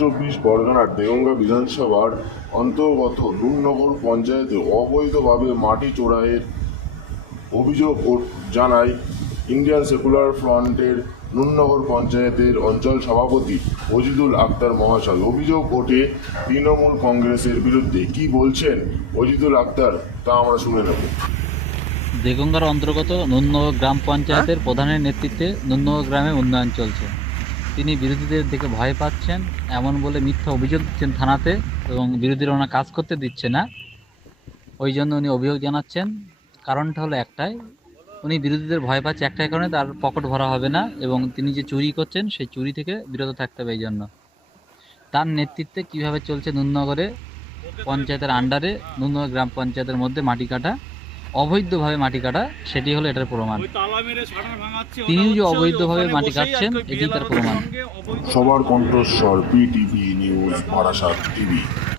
চব্বিশ পরগনার দেগঙ্গা বিধানসভার অন্তর্গত নুরনগর পঞ্চায়েতে অবৈধভাবে মাটি চোরাইয়ের অভিযোগ জানায় ইন্ডিয়ান সেকুলার ফ্রন্টের নুরনগর পঞ্চায়েতের অঞ্চল সভাপতি অজিদুল আক্তার মহাশয়। অভিযোগ ওঠে তৃণমূল কংগ্রেসের বিরুদ্ধে। কি বলছেন অজিদুল আক্তার? তা আমরা শুনে নেব। দেগঙ্গার অন্তর্গত নুন্নগর গ্রাম পঞ্চায়েতের প্রধানের নেতৃত্বে নুন্নগর গ্রামে উন্নয়ন চলছে। তিনি বিরোধীদের দেখে ভয় পাচ্ছেন, এমন বলে মিথ্যা অভিযোগ দিচ্ছেন থানাতে এবং বিরোধীরা ওনার কাজ করতে দিচ্ছে না। ওই জন্য উনি অভিযোগ জানাচ্ছেন। কারণটা হলো একটাই, উনি বিরোধীদের ভয় পাচ্ছে একটাই কারণে তার পকেট ভরা হবে না এবং তিনি যে চুরি করছেন সেই চুরি থেকে বিরত থাকতে হবে এই জন্য। তার নেতৃত্বে কীভাবে চলছে নুননগরে, পঞ্চায়েতের আন্ডারে নুননগর গ্রাম পঞ্চায়েতের মধ্যে মাটি কাটা অবৈধভাবে মাটি কাটা সেটি হলো এটার প্রমাণ তিনি যে অবৈধভাবে মাটি কাটছেন, এটি তার তার প্রমাণ। সবার কণ্ঠস্বর পিটিভি নিউজ টিভি